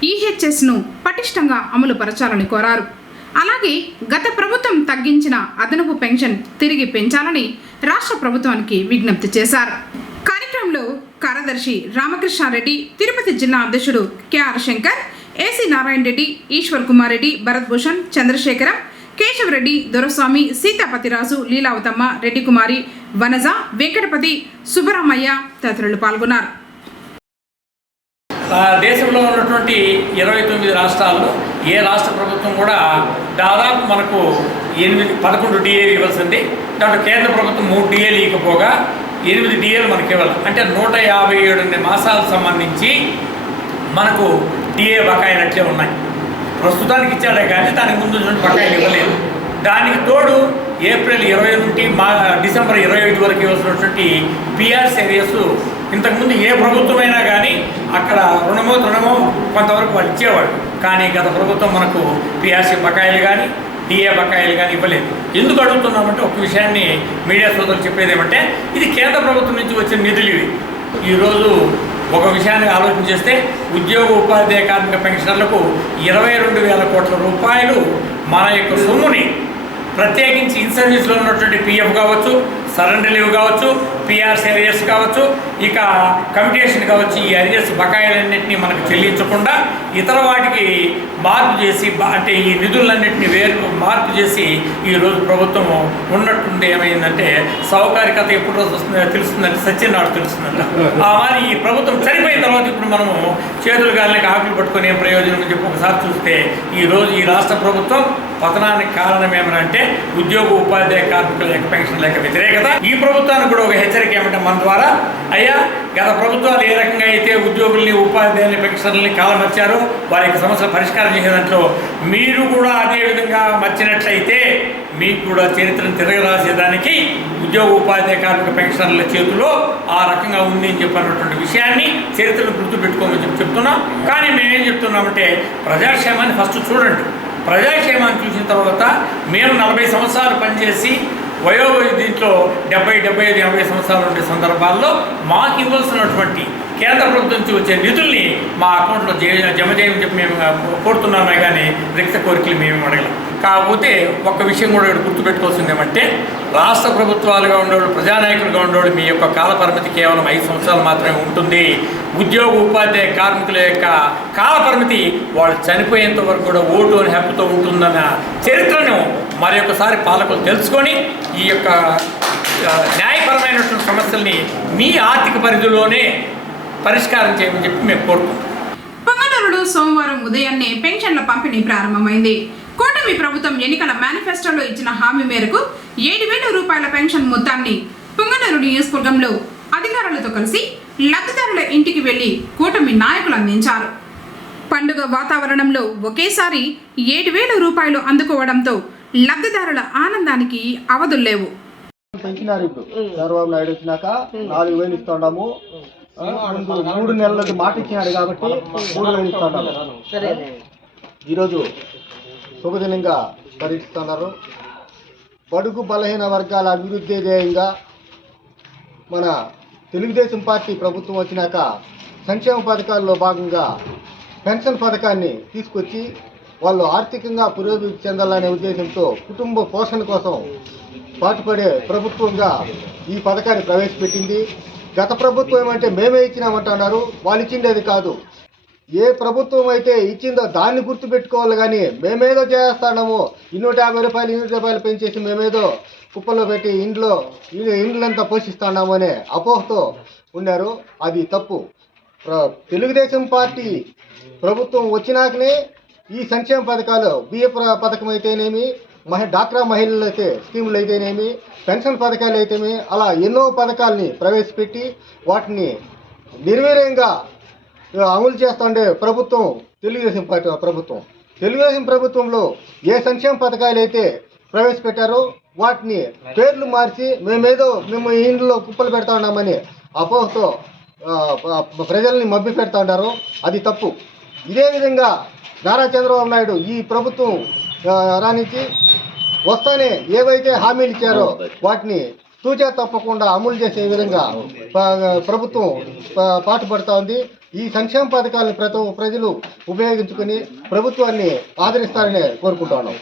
ఈహెచ్ఎస్ను పటిష్టంగా అమలు పరచాలని కోరారు. అలాగే గత ప్రభుత్వం తగ్గించిన అదనపు పెన్షన్ తిరిగి పెంచాలని రాష్ట్ర ప్రభుత్వానికి విజ్ఞప్తి చేశారు. కార్యక్రమంలో కార్యదర్శి రామకృష్ణారెడ్డి, తిరుపతి జిల్లా అధ్యక్షుడు కెఆర్ శంకర్, ఏసీ నారాయణ రెడ్డి, ఈశ్వర్ కుమార్ రెడ్డి, భరత్ భూషణ్, చంద్రశేఖరం, కేశవరెడ్డి, దొరస్వామి, సీతాపతిరాజు, లీలావతమ్మ, రెడ్డి కుమారి, వనజ, వెంకటపతి, సుబ్బరామయ్య తదితరులు పాల్గొన్నారు. దేశంలో ఉన్నటువంటి 29 రాష్ట్రాల్లో ఏ రాష్ట్ర ప్రభుత్వం కూడా దాదాపు మనకు 11 డిఏలు ఇవ్వాల్సింది. దాంట్లో కేంద్ర ప్రభుత్వం 3 డిఏలు ఇవ్వకపోగా 8 డిఏలు మనకి ఇవ్వాలి. అంటే 157 మాసాలకు సంబంధించి మనకు డిఏ బకాయినట్లే ఉన్నాయి. ప్రస్తుతానికి ఇచ్చాడే కానీ దానికి ముందు బకాయిలు ఇవ్వలేదు. దానికి తోడు ఏప్రిల్ 20 నుండి డిసెంబర్ 25 వరకు ఇవ్వాల్సినటువంటి పిఆర్సీ ఏరియాస్ ఇంతకుముందు ఏ ప్రభుత్వమైనా కానీ అక్కడ రుణమో కొంతవరకు వాళ్ళు ఇచ్చేవాడు. కానీ గత ప్రభుత్వం మనకు పిఆర్సీ బకాయిలు కానీ డిఏ బకాయిలు కానీ ఇవ్వలేదు. ఎందుకు అడుగుతున్నామంటే ఒక విషయాన్ని మీడియా సోదరులు చెప్పేది ఏమంటే, ఇది కేంద్ర ప్రభుత్వం నుంచి వచ్చిన నిధులు ఇవి. ఈరోజు ఒక విషయాన్ని ఆలోచన చేస్తే ఉద్యోగ ఉపాధ్యాయ కార్మిక పెన్షనర్లకు 22,000 కోట్ల రూపాయలు మన యొక్క సొమ్ముని ప్రత్యేకించి ఇన్ సర్వీస్లో ఉన్నటువంటి పిఎఫ్ కావచ్చు, సరెండర్ లీవ్ కావచ్చు, పిఆర్సీ అరియర్స్ కావచ్చు, ఇక కమిటేషన్ కావచ్చు, ఈ అరియర్స్ బకాయిలన్నింటినీ మనకు చెల్లించకుండా ఇతర వాటికి మార్పు చేసి, అంటే ఈ నిధులన్నింటినీ మార్పు చేసి ఈరోజు ప్రభుత్వం ఉన్నట్టుండి ఏమైందంటే సౌకర్యత ఎప్పుడు తెలుస్తుందంటే సత్యనాడు తెలుస్తుందంట. మరి ఈ ప్రభుత్వం చనిపోయిన తర్వాత ఇప్పుడు మనము చేతులు గాలికి ఆకులు పట్టుకొని ఏం ప్రయోజనం అని చెప్పి ఒకసారి చూస్తే ఈరోజు ఈ రాష్ట్ర ప్రభుత్వం పతనానికి కారణం ఏమనంటే ఉద్యోగ ఉపాధ్యాయ కార్మికుల యొక్క పెన్షన్ లేక వ్యతిరేకత. ఈ ప్రభుత్వానికి కూడా ఒక హెచ్చరిక ఏమంటే మన ద్వారా, అయ్యా గత ప్రభుత్వాలు ఏ రకంగా అయితే ఉద్యోగుల్ని, ఉపాధ్యాయుల్ని, పెన్షన్లని కాలమర్చారో వారి యొక్క సమస్యలు పరిష్కారం చేసే దాంట్లో మీరు కూడా అదే విధంగా మర్చినట్లయితే మీకు కూడా చరిత్రను తిరగరాసేదానికి ఉద్యోగ ఉపాధ్యాయ కార్మిక పెన్షనర్ల చేతిలో ఆ రకంగా ఉంది అని చెప్పినటువంటి విషయాన్ని చరిత్రను గుర్తుపెట్టుకోమని చెప్తున్నాం. కానీ మేమేం చెప్తున్నామంటే ప్రజాక్షేమాన్ని ఫస్ట్ చూడండి. ప్రజాక్షేమాన్ని చూసిన తర్వాత మేము 40 సంవత్సరాలు పనిచేసి దీంట్లో 70, 75, 80 సంవత్సరాలు ఉండే సందర్భాల్లో మాకు ఇవ్వాల్సినటువంటి కేంద్ర ప్రభుత్వం నుంచి వచ్చే నిధుల్ని మా అకౌంట్లో జమ చేయమని చెప్పి మేము కోరుతున్నామే కానీ రిక్త కోరికలు మేము అడగలేం. కాకపోతే ఒక్క విషయం కూడా గుర్తుపెట్టుకోవాల్సింది ఏమంటే, రాష్ట్ర ప్రభుత్వాలుగా ఉండేవాళ్ళు, ప్రజానాయకులుగా ఉండేవాళ్ళు మీ యొక్క కాల పరిమితి కేవలం 5 సంవత్సరాలు మాత్రమే ఉంటుంది. ఉద్యోగ ఉపాధ్యాయ కార్మికుల యొక్క కాల పరిమితి వాళ్ళు చనిపోయేంత వరకు కూడా ఓటు అని హక్కుతో ఉంటుందన్న చరిత్రను మరొకసారి పాలకులు తెలుసుకొని ఈ యొక్క న్యాయపరమైనటువంటి సమస్యల్ని మీ ఆర్థిక పరిధిలోనే పరిష్కారం చేయమని చెప్పి మేము కోరుకుంటున్నాం. పొంగనూరులో సోమవారం ఉదయాన్నే పెన్షన్ల పంపిణీ ప్రారంభమైంది. కూటమి ప్రభుత్వం ఎన్నికల మేనిఫెస్టోలో ఇచ్చిన హామీ మేరకు 7,000 రూపాయల పెన్షన్ మొత్తాన్ని పొంగనూరు నియోజకవర్గంలో అధికారులతో కలిసి లబ్ధిదారుల ఇంటికి వెళ్లి కూటమి నాయకులు అందించారు. పండుగ వాతావరణంలో ఒకేసారి 7,000 రూపాయలు అందుకోవడంతో లబ్ధిదారుల ఆనందానికి అవధుల్లేవు. పెంచినారు. ఇప్పుడు చంద్రబాబు నాయుడు వచ్చినాక 4,000 ఇస్తున్నాము. 3 నెలలకి మాట ఇచ్చినాడు కాబట్టి 3,000 ఇస్తున్నాము. ఈరోజు శుభదినంగా పర్యటిస్తున్నారు. బడుగు బలహీన వర్గాల అభివృద్ధి ధ్యేయంగా మన తెలుగుదేశం పార్టీ ప్రభుత్వం వచ్చినాక సంక్షేమ పథకాల్లో భాగంగా పెన్షన్ పథకాన్ని తీసుకొచ్చి వాళ్ళు ఆర్థికంగా పురోభివృద్ధి చెందాలనే ఉద్దేశంతో కుటుంబ పోషణ కోసం పాటుపడే ప్రభుత్వంగా ఈ పథకాన్ని ప్రవేశపెట్టింది. గత ప్రభుత్వం ఏమంటే మేమే ఇచ్చినామంటున్నారు. వాళ్ళు ఇచ్చిండేది కాదు. ఏ ప్రభుత్వం అయితే ఇచ్చిందో దాన్ని గుర్తుపెట్టుకోవాలి కానీ మేమేదో చేస్తాము 250 రూపాయలు 200 రూపాయలు పెంచేసి మేమేదో కుప్పల్లో పెట్టి ఇండ్లంతా పోషిస్తున్నాము అనే అపోహతో ఉన్నారు. అది తప్పు. తెలుగుదేశం పార్టీ ప్రభుత్వం వచ్చినాకనే ఈ సంక్షేమ పథకాలు బియ్య పథకం అయితేనేమి, డాక్రా మహిళలు అయితే స్కీములు అయితేనేమి, పెన్షన్ పథకాలు అయితేనేమి, అలా ఎన్నో పథకాలని ప్రవేశపెట్టి వాటిని నిర్వీర్యంగా అమలు చేస్తుండే ప్రభుత్వం తెలుగుదేశం పార్టీ ప్రభుత్వం. తెలుగుదేశం ప్రభుత్వంలో ఏ సంక్షేమ పథకాలు అయితే ప్రవేశపెట్టారో వాటిని పేర్లు మార్చి మేము ఇంట్లో కుప్పలు పెడతా ఉన్నామని అపోహతో ప్రజల్ని మభ్య పెడతా ఉన్నారు. అది తప్పు. ఇదే విధంగా నారా చంద్రబాబు నాయుడు ఈ ప్రభుత్వం రానిచ్చి వస్తానే ఏవైతే హామీలు ఇచ్చారో వాటిని తూచా తప్పకుండా అమలు చేసే విధంగా ప్రభుత్వం పాటుపడుతూ ఉంది. ఈ సంక్షేమ పథకాలను ప్రజలు ఉపయోగించుకుని ప్రభుత్వాన్ని ఆదరిస్తారని కోరుకుంటున్నాం.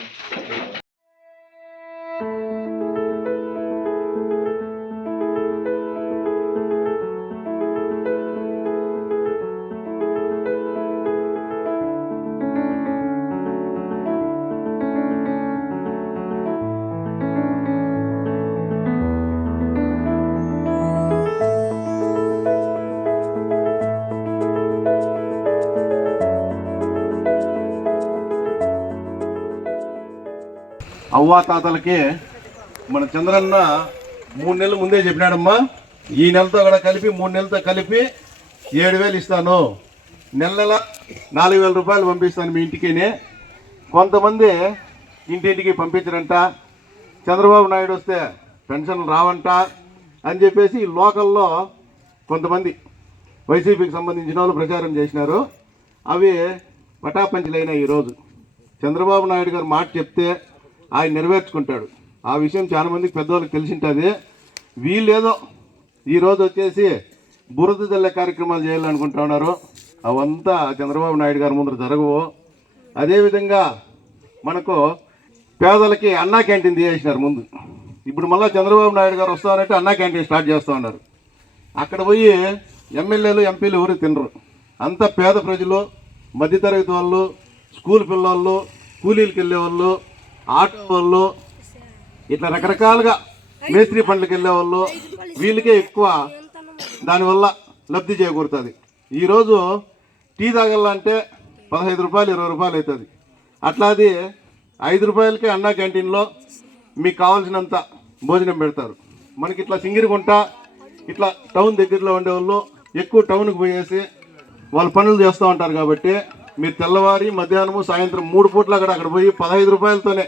అవ్వాతాతలకి మన చంద్రన్న 3 నెలల ముందే చెప్పినాడమ్మా. ఈ నెలతో కూడా కలిపి 3 నెలలతో కలిపి 7,000 ఇస్తాను. నెల 4,000 రూపాయలు పంపిస్తాను మీ ఇంటికినే. కొంతమంది ఇంటింటికి పంపించరంట. చంద్రబాబు నాయుడు వస్తే పెన్షన్ రావంట అని చెప్పేసి లోకల్లో కొంతమంది వైసీపీకి సంబంధించిన వాళ్ళు ప్రచారం చేసినారు. అవి పటాపంచలైన ఈరోజు చంద్రబాబు నాయుడు గారు మాట చెప్తే ఆయన నెరవేర్చుకుంటాడు. ఆ విషయం చాలా మందికి పెద్దవాళ్ళకి తెలిసింటుంది. వీళ్ళేదో ఈరోజు వచ్చేసి బురద జల్లే కార్యక్రమాలు చేయాలనుకుంటా ఉన్నారు. అవంతా చంద్రబాబు నాయుడు గారి ముందర జరగవు. అదేవిధంగా మనకు పేదలకి అన్నా క్యాంటీన్ తీసేసినారు ముందు. ఇప్పుడు మళ్ళీ చంద్రబాబు నాయుడు గారు వస్తానంటే అన్నా క్యాంటీన్ స్టార్ట్ చేస్తూ ఉన్నారు. అక్కడ పోయి ఎమ్మెల్యేలు ఎంపీలు ఎవరు తినరు. అంత పేద ప్రజలు, మధ్యతరగతి వాళ్ళు, స్కూల్ పిల్లలు, కూలీలకు వెళ్ళే వాళ్ళు, ఆటో వాళ్ళు, ఇట్లా రకరకాలుగా మేస్త్రి పనులకు వెళ్ళే వాళ్ళు, వీళ్ళకే ఎక్కువ దానివల్ల లబ్ధి చేకూరుతుంది. ఈరోజు టీ తాగాలంటే 15 రూపాయలు 20 రూపాయలు అవుతుంది. అట్లా అది 5 రూపాయలకే అన్నా క్యాంటీన్లో మీకు కావాల్సినంత భోజనం పెడతారు. మనకి ఇట్లా సింగిరిగుంట ఇట్లా టౌన్ దగ్గరలో ఉండేవాళ్ళు ఎక్కువ టౌన్కి పోయేసి వాళ్ళు పనులు చేస్తూ ఉంటారు. కాబట్టి మీరు తెల్లవారి మధ్యాహ్నము సాయంత్రం 3 పూట్ల కూడా అక్కడ పోయి 15 రూపాయలతోనే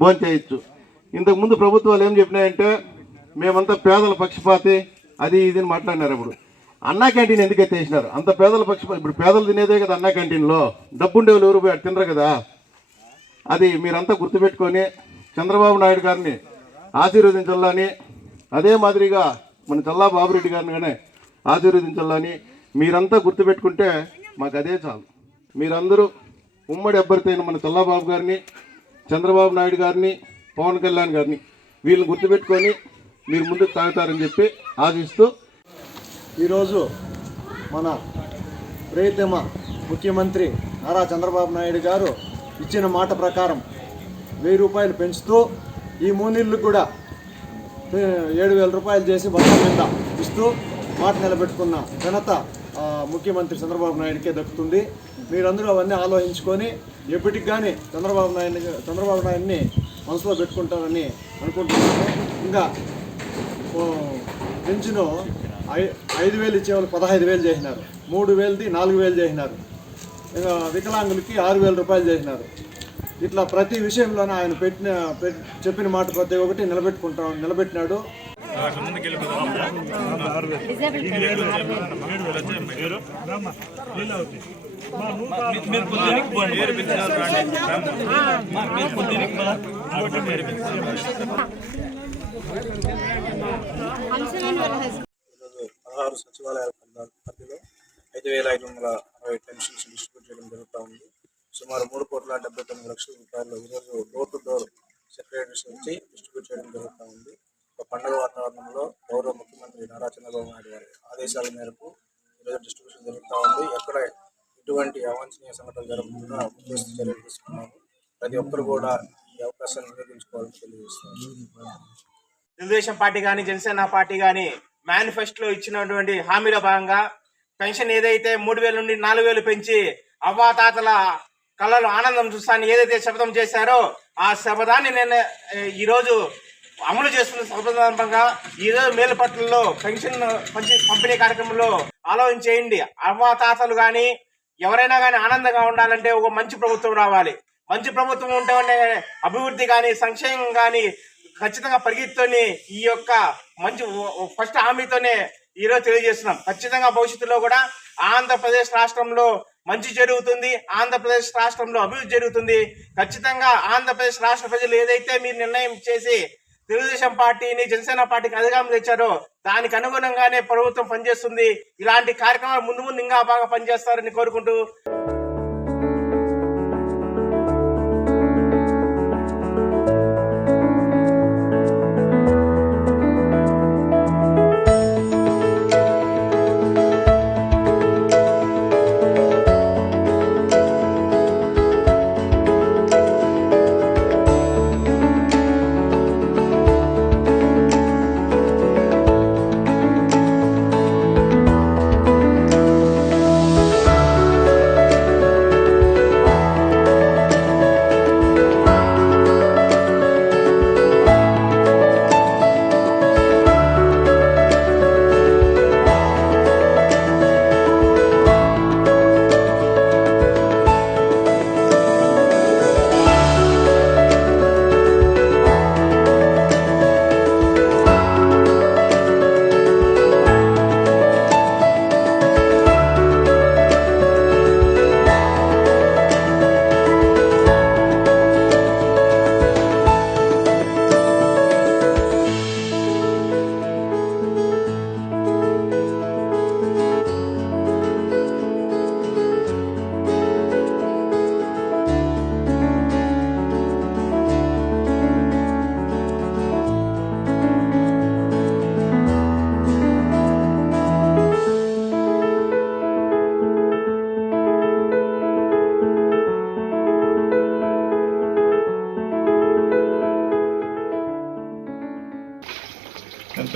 భోజనం చేయొచ్చు. ఇంతకుముందు ప్రభుత్వాలు ఏం చెప్పినాయంటే మేమంతా పేదల పక్షపాతి అది ఇది అని మాట్లాడినారు. ఇప్పుడు అన్నా క్యాంటీన్ ఎందుకు ఎత్తేసినారు? అంత పేదల పక్షపాతి. ఇప్పుడు పేదలు తినేదే కదా అన్నా క్యాంటీన్లో. డబ్బుండేవాళ్ళు ఎవరు పోయి తినరు కదా. అది మీరంతా గుర్తుపెట్టుకొని చంద్రబాబు నాయుడు గారిని ఆశీర్వదించాలని, అదే మాదిరిగా మన చల్లా బాబురెడ్డి గారిని కానీ ఆశీర్వదించాలని మీరంతా గుర్తుపెట్టుకుంటే మాకు అదే చాలు. మీరందరూ ఉమ్మడి అభ్యర్థి అయిన మన చల్లాబాబు గారిని, చంద్రబాబు నాయుడు గారిని, పవన్ కళ్యాణ్ గారిని వీళ్ళని గుర్తుపెట్టుకొని మీరు ముందుకు సాగుతారని చెప్పి ఆశిస్తూ ఈరోజు మన ప్రియతమ ముఖ్యమంత్రి నారా చంద్రబాబు నాయుడు గారు ఇచ్చిన మాట ప్రకారం 1000 రూపాయలు పెంచుతూ ఈ 3 నెలలకు కూడా 7,000 రూపాయలు చేసి బస్సు మీద ఇస్తూ మాట నిలబెట్టుకున్న ఘనత ముఖ్యమంత్రి చంద్రబాబు నాయుడికే దక్కుతుంది. మీరందరూ అవన్నీ ఆలోచించుకొని ఎప్పటికి కానీ చంద్రబాబు నాయుడిని మనసులో పెట్టుకుంటారని అనుకుంటున్నాను. ఇంకా పెన్షన్ 5,000 ఇచ్చేవాళ్ళు 15,000 చేసినారు, 3,000ది 4,000 చేసినారు, ఇంకా వికలాంగులకి 6,000 రూపాయలు చేసినారు. ఇట్లా ప్రతి విషయంలోనే ఆయన చెప్పిన మాట ప్రతి ఒక్కటి నిలబెట్టినాడు. సచివాలయాల పరిధిలో 5,560 పెన్షన్స్ డిస్ట్రిబ్యూట్ చేయడం జరుగుతూ ఉంది. సుమారు 3,79,00,000 రూపాయలు ఈరోజు డోర్ టు డోర్ సెక్రటరీస్ నుంచి డిస్ట్రిబ్యూట్ చేయడం జరుగుతూ ఉంది. ఒక పండుగ వాతావరణంలో గౌరవ ముఖ్యమంత్రి నారా చంద్రబాబు నాయుడు గారి ఆదేశాల మేరకు ఈరోజు డిస్ట్రిబ్యూషన్ జరుగుతూ ఉంది. ఎక్కడ ఎటువంటి అవాంఛనీయ సంఘటనలు జరగకుండా ముందస్తు చర్యలు తీసుకున్నాము. ప్రతి ఒక్కరు కూడా ఈ అవకాశాన్ని వినియోగించుకోవాలని తెలియజేస్తున్నారు. తెలుగుదేశం పార్టీ కానీ జనసేన పార్టీ కానీ మేనిఫెస్టోలో ఇచ్చినటువంటి హామీలో భాగంగా పెన్షన్ ఏదైతే 3,000 నుండి 4,000 పెంచి అవ్వాతాతల కళ్ళలో ఆనందం చూస్తానని ఏదైతే శపథం చేశారో ఆ శపథాన్ని నేను ఈరోజు అమలు చేస్తున్న సందర్భంగా ఈరోజు మేలుపట్లలో పెన్షన్ పంపిణీ కార్యక్రమంలో ఆలోచన చేయండి. అవ్వాతాతలు కానీ ఎవరైనా కానీ ఆనందంగా ఉండాలంటే ఒక మంచి ప్రభుత్వం రావాలి. మంచి ప్రభుత్వం ఉంటే అభివృద్ధి కానీ సంక్షేమం కానీ ఖచ్చితంగా పరిగెత్తుని ఈ యొక్క మంచి ఫస్ట్ హామీతోనే ఈరోజు తెలియజేస్తున్నాం. ఖచ్చితంగా భవిష్యత్తులో కూడా ఆంధ్రప్రదేశ్ రాష్ట్రంలో మంచి జరుగుతుంది, ఆంధ్రప్రదేశ్ రాష్ట్రంలో అభివృద్ధి జరుగుతుంది. ఖచ్చితంగా ఆంధ్రప్రదేశ్ రాష్ట్ర ప్రజలు ఏదైతే మీరు నిర్ణయం చేసి తెలుగుదేశం పార్టీని జనసేన పార్టీకి అధికారం తెచ్చారో దానికి అనుగుణంగానే ప్రభుత్వం పనిచేస్తుంది. ఇలాంటి కార్యక్రమాలు ముందు ఇంకా బాగా పనిచేస్తారని కోరుకుంటూ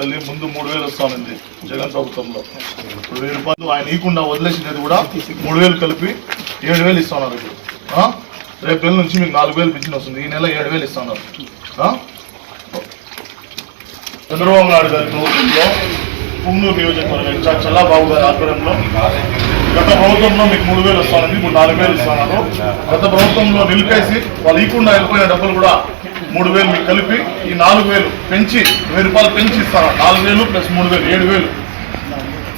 తల్లి ముందు 3,000 వస్తానండి జగన్ ప్రభుత్వంలో. ఇప్పుడు 1,000 రూపాయలు ఆయన ఇవ్వకుండా వదిలేసినది కూడా 3,000 కలిపి 7,000 ఇస్తున్నారు. ఇప్పుడు రేపు నెల నుంచి మీకు 4,000 పింఛన్ వస్తుంది. ఈ నెల 7,000 ఇస్తున్నారు. చంద్రబాబు నాయుడు గారి ప్రభుత్వంలో పుంగనూరు నియోజకవర్గం ఇన్ఛార్జ్ చల్లాబాబు గారి ఆధ్వర్యంలో గత ప్రభుత్వంలో మీకు 3,000 వస్తానండి, ఇప్పుడు 4,000 ఇస్తున్నారు. గత ప్రభుత్వంలో నిలిపేసి వాళ్ళు ఇవ్వకుండా వెళ్ళిపోయిన డబ్బులు కూడా 3,000 మీకు కలిపి ఈ 4,000 పెంచి 1,000 రూపాయలు పెంచి ఇస్తారు. 4,000 ప్లస్ 3,000 7,000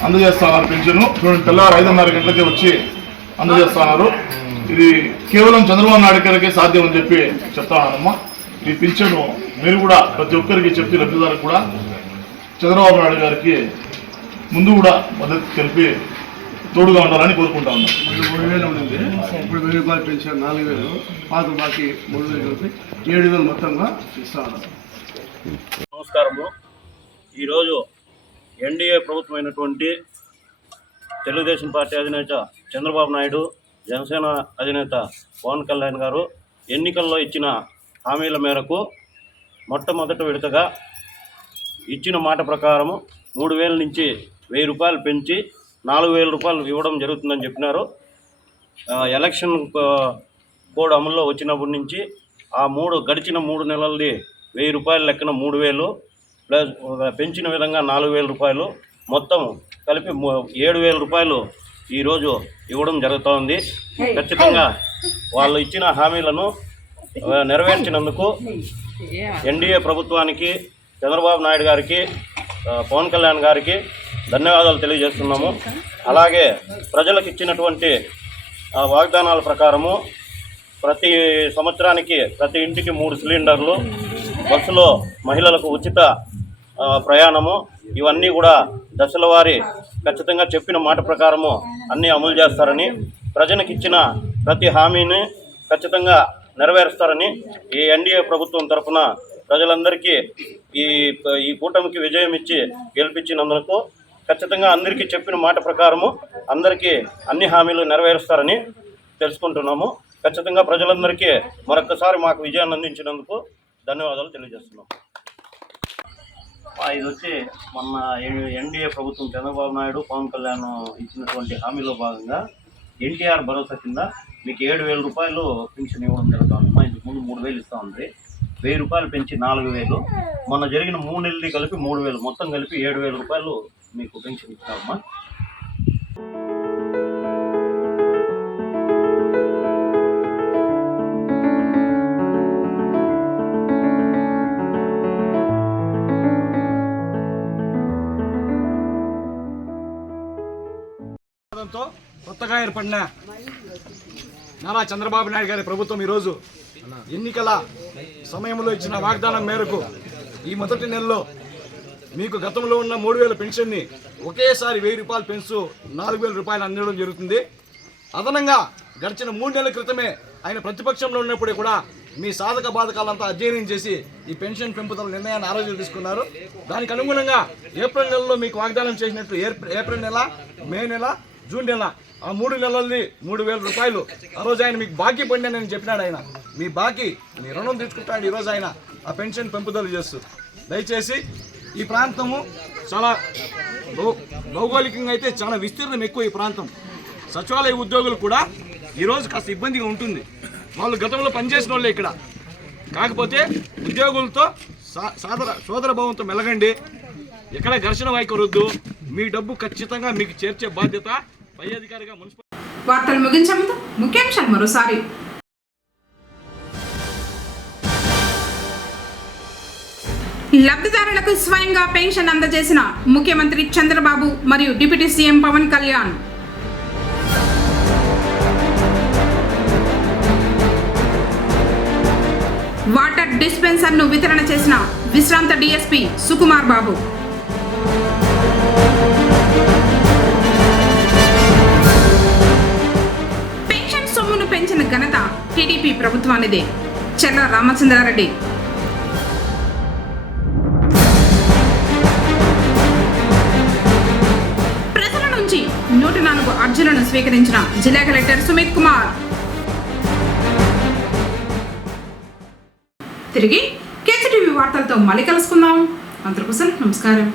అందజేస్తున్నారు పెన్షన్. చూడండి, తెల్లారు 5:30 గంటలకే వచ్చి అందజేస్తున్నారు. ఇది కేవలం చంద్రబాబు నాయుడు గారికే సాధ్యం అని చెప్పి చెప్తానమ్మా. ఈ పింఛను మీరు కూడా ప్రతి ఒక్కరికి చెప్పి లబ్ధిదారులకు కూడా చంద్రబాబు నాయుడు గారికి ముందు కూడా మద్దతు తెలిపి తోడుగా ఉండాలని కోరుకుంటా ఉన్నాం. 3,000 ఉండింది, ఇప్పుడు 1,000 రూపాయలు పెంచారు. 4,000 పాత బాకీ 3,000 కలిపి 7,000 మొత్తంగా ఇస్తాను. నమస్కారము. ఈరోజు ఎన్డీఏ ప్రభుత్వమైనటువంటి తెలుగుదేశం పార్టీ అధినేత చంద్రబాబు నాయుడు, జనసేన అధినేత పవన్ కళ్యాణ్ గారు ఎన్నికల్లో ఇచ్చిన హామీల మేరకు మొట్టమొదటి విడతగా ఇచ్చిన మాట ప్రకారము 3,000 నుంచి 1,000 రూపాయలు పెంచి 4,000 రూపాయలు ఇవ్వడం జరుగుతుందని చెప్పినారు. ఎలక్షన్ కోడ్ అమల్లో వచ్చినప్పటి నుంచి గడిచిన 3 నెలలది 1,000 రూపాయల లెక్కన 3,000 ప్లస్ పెంచిన విధంగా 4,000 రూపాయలు మొత్తం కలిపి 7,000 రూపాయలు ఈరోజు ఇవ్వడం జరుగుతోంది. ఖచ్చితంగా వాళ్ళు ఇచ్చిన హామీలను నెరవేర్చినందుకు ఎన్డీఏ ప్రభుత్వానికి, చంద్రబాబు నాయుడు గారికి, పవన్ కళ్యాణ్ గారికి ధన్యవాదాలు తెలియజేస్తున్నాము. అలాగే ప్రజలకు ఇచ్చినటువంటి వాగ్దానాల ప్రకారము ప్రతి సంవత్సరానికి ప్రతి ఇంటికి 3 సిలిండర్లు, బస్సులో మహిళలకు ఉచిత ప్రయాణము, ఇవన్నీ కూడా దశల వారీ ఖచ్చితంగా చెప్పిన మాట ప్రకారము అన్నీ అమలు చేస్తారని, ప్రజలకు ఇచ్చిన ప్రతి హామీని ఖచ్చితంగా నెరవేరుస్తారని ఈ ఎన్డీఏ ప్రభుత్వం తరఫున ప్రజలందరికీ ఈ కూటమికి విజయం ఇచ్చి గెలిపించినందుకు ఖచ్చితంగా అందరికీ చెప్పిన మాట ప్రకారము అందరికీ అన్ని హామీలు నెరవేరుస్తారని తెలుసుకుంటున్నాము. ఖచ్చితంగా ప్రజలందరికీ మరొకసారి మాకు విజయాన్ని అందించినందుకు ధన్యవాదాలు తెలియజేస్తున్నాం. ఇది వచ్చి మొన్న ఎన్డీఏ ప్రభుత్వం చంద్రబాబు నాయుడు, పవన్ కళ్యాణ్ ఇచ్చినటువంటి హామీలో భాగంగా ఎన్టీఆర్ భరోసా కింద మీకు 7,000 రూపాయలు పెన్షన్ ఇవ్వడం జరుగుతుందమ్మా. ఇంతకు ముందు 3,000 ఇస్తూ ఉంది. 1,000 రూపాయలు పెంచి 4,000, మొన్న జరిగిన 3 నెలలు కలిపి 3,000, మొత్తం కలిపి 7,000 రూపాయలు మీకు పెన్షన్ ఇస్తామమ్మా. కొత్తగా ఏర్పడిన నారా చంద్రబాబు నాయుడు గారి ప్రభుత్వం ఈరోజు ఎన్నికల సమయంలో ఇచ్చిన వాగ్దానం మేరకు ఈ మొదటి నెలలో మీకు గతంలో ఉన్న 3,000 పెన్షన్ని ఒకేసారి 1,000 రూపాయలు పెంచు 4,000 రూపాయలు అందడం జరుగుతుంది. అదనంగా గడిచిన 3 నెలల క్రితమే ఆయన ప్రతిపక్షంలో ఉన్నప్పుడు కూడా మీ సాధక బాధకాలంతా అధ్యయనం చేసి ఈ పెన్షన్ పెంపుదల నిర్ణయాన్ని ఆ రోజు తీసుకున్నారు. దానికి అనుగుణంగా ఏప్రిల్ నెలలో మీకు వాగ్దానం చేసినట్లు ఏప్రిల్ నెల, మే నెల, జూన్ నెల, ఆ 3 నెలలది 3,000 రూపాయలు ఆ రోజు ఆయన మీకు బాకీ పడినానని చెప్పినాడు. ఆయన మీ బాకీ, మీ రుణం తీసుకుంటాడు ఈరోజు ఆయన ఆ పెన్షన్ పెంపుదల చేస్తూ. దయచేసి ఈ ప్రాంతము చాలా భౌగోళికంగా అయితే చాలా విస్తీర్ణం ఎక్కువ. ఈ ప్రాంతం సచివాలయ ఉద్యోగులు కూడా ఈరోజు కాస్త ఇబ్బందిగా ఉంటుంది. వాళ్ళు గతంలో పనిచేసిన వాళ్ళే ఇక్కడ. కాకపోతే ఉద్యోగులతో సోదర భావంతో మెలగండి, ఎక్కడ ఘర్షణ వైఖరొద్దు. మీ డబ్బు ఖచ్చితంగా మీకు చేర్చే బాధ్యత పై అధికారిగా మున్సిపల్. వార్తలు ముగించే ముందు ముఖ్యాంశాలు మరోసారి. లబ్ధిదారులకు స్వయంగా పెన్షన్ అందజేసిన ముఖ్యమంత్రి చంద్రబాబు మరియు deputy CM Pawan Kalyan. Water డిస్పెన్సర్ను వితరణ చేసిన విశ్రాంత డీఎస్పీ సుకుమార్ బాబు. పెన్షన్ సొమ్మును పెంచిన ఘనత టీడీపీ ప్రభుత్వానిదే. చెల్ల రామచంద్రారెడ్డి. ప్రజల నుంచి 104 అర్జీలను స్వీకరించిన జిల్లా కలెక్టర్ సుమిత్ కుమార్. తిరిగి కేసీటీవీ వార్తలతో మళ్ళీ కలుసుకుందాం. అందరికోసం నమస్కారం.